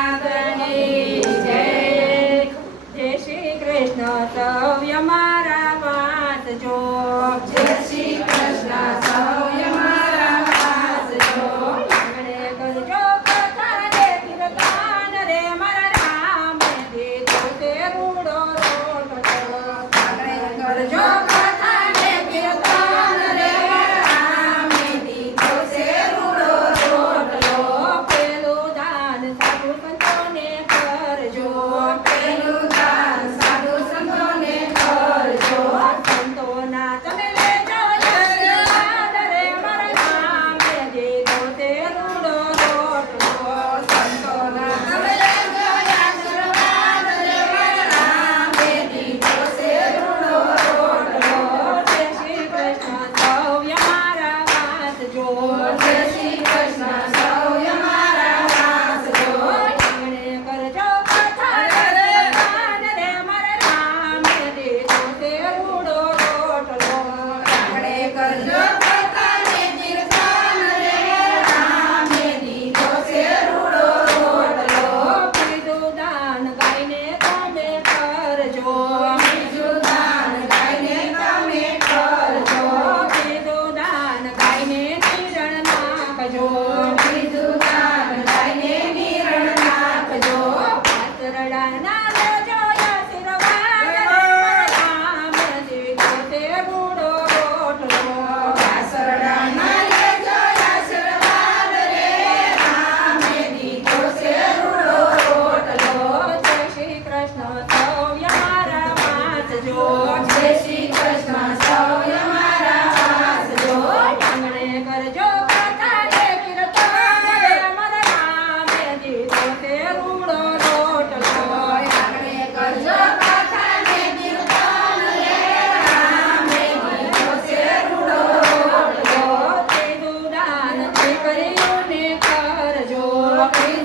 માતની જય. જય શ્રી કૃષ્ણ સવ્ય મારા વાંચજો. જય શ્રી કૃષ્ણ સૌય મારા વાંચજો. આંગણે કરજો કથા રે કીર્તન રે મારા રામે દીધો તે રૂડો રોટલો. આંગણે કરજો કથા ને કીર્તન રે રામે દીધો છે રૂડો રોટલો. પેલું દાન સાધુ સંતોને કરજો. પેલું દાન સાધુ સંતોને કરજો. સંતોના તમે લેજો આશીર્વાદ રે મારા નામે દીધો તે રૂડો રોટલો. સંતોના તમે લેજો આશીર્વાદ રે મારા રામે દીધો છે રૂડો રોટલો. જય શ્રી કૃષ્ણ સૌય મારા વાંચજો. જય શ્રી કૃષ્ણ સૌય મારા વાંચજો. આંગણે કરજો કથા રે કીર્તન રે મારા રામે દીધો તે રૂડો રોટલો. આંગણે કરજો કથા ને કીર્તન રે રામે દીધો છે રૂડો રોટલો. બીજું દાન ગાયને તમે કરજો. બીજું દાન ગાયને તમે કરજો. બીજું દાન ગાયને નિરણ નાખજો. બીજું દાન ગાયને નિરણ નાખજો. પાતરડાના લેજો આશીર્વાદ રે મારા નામે દીધો તે રૂડો રોટલો. વાસરડાના લેજો આશીર્વાદ રે રામે દીધો છે રૂડો રોટલો. જય શ્રી કૃષ્ણ સૌય મારા વાંચજો. જય શ્રી કૃષ્ણ સૌય મારા વાંચજો. આંગણે કરજો કથા રે કીર્તન રે મારા નામે દીધો તે રૂડો રોટલો. આંગણે કરજો કથા ને કીર્તન રે રામે દીધો છે રૂડો રોટલો. ત્રીજું દાન દીકરીઓને કરજો. ત્રીજું